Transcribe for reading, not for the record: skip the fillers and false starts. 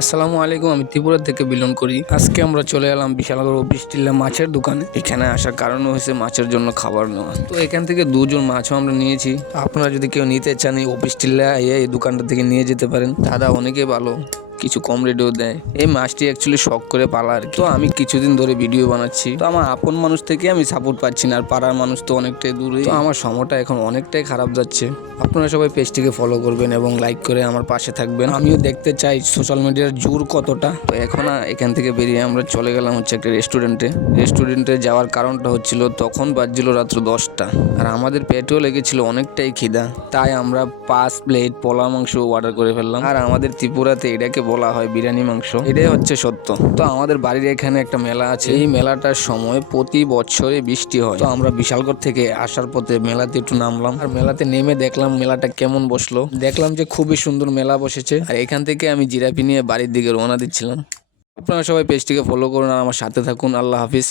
আসসালামু আলাইকুম। আমি ত্রিপুরা থেকে বিলং করি। আজকে আমরা চলে এলাম বিশালগড় অফিস টিল্লা মাছের দোকানে। এখানে আসার কারণ হয়েছে মাছের জন্য খাবার নেওয়া। তো এখান থেকে দুজন মাছও আমরা নিয়েছি। আপনারা যদি কেউ নিতে চান এই অফিস টিল্লা এই দোকানটা থেকে নিয়ে যেতে পারেন। দাদা অনেকে ভালো, কিছু কম রেটেও দেয়। এই মাছটি অ্যাকচুয়ালি শখ করে পালা আর কি। তো আমি কিছুদিন ধরে ভিডিও বানাচ্ছি। তো আমার আপন মানুষ থেকে আমি সাপোর্ট পাচ্ছি না, আর পাড়ার মানুষ তো অনেকটাই দূরে। তো আমার সময়টা এখন অনেকটাই খারাপ যাচ্ছে। আপনারা সবাই পেজটিকে ফলো করবেন এবং লাইক করে আমার পাশে থাকবেন। আমিও দেখতে চাই সোশ্যাল মিডিয়ার জোর কতটা। তো এখন এখান থেকে বেরিয়ে আমরা চলে গেলাম হচ্ছে একটা রেস্টুরেন্টে যাওয়ার কারণটা হচ্ছিল তখন বাজছিল রাত্র 10টা, আর আমাদের পেটেও লেগেছিল অনেকটাই খিদা। তাই আমরা 5 প্লেট পোলা মাংস অর্ডার করে ফেললাম। আর আমাদের ত্রিপুরাতে এটাকে বলা হয় বিরিয়ানি মাংস। এটাই হচ্ছে সত্য। তো আমাদের বাড়ির এখানে একটা মেলা আছে। এই মেলাটার সময় প্রতি বছরে বৃষ্টি হয়। তো আমরা বিশালগড় থেকে আসার পথে মেলাতে একটু নামলাম, আর মেলাতে নেমে দেখলাম মেলাটা কেমন বসলো। দেখলাম যে খুবই সুন্দর মেলা বসেছে। আর এখান থেকে আমি জিলাপি নিয়ে বাড়ির দিকে রওনা দিচ্ছিলাম। আপনারা সবাই পেজটিকে ফলো করুন আর আমার সাথে থাকুন। আল্লাহ হাফিজ।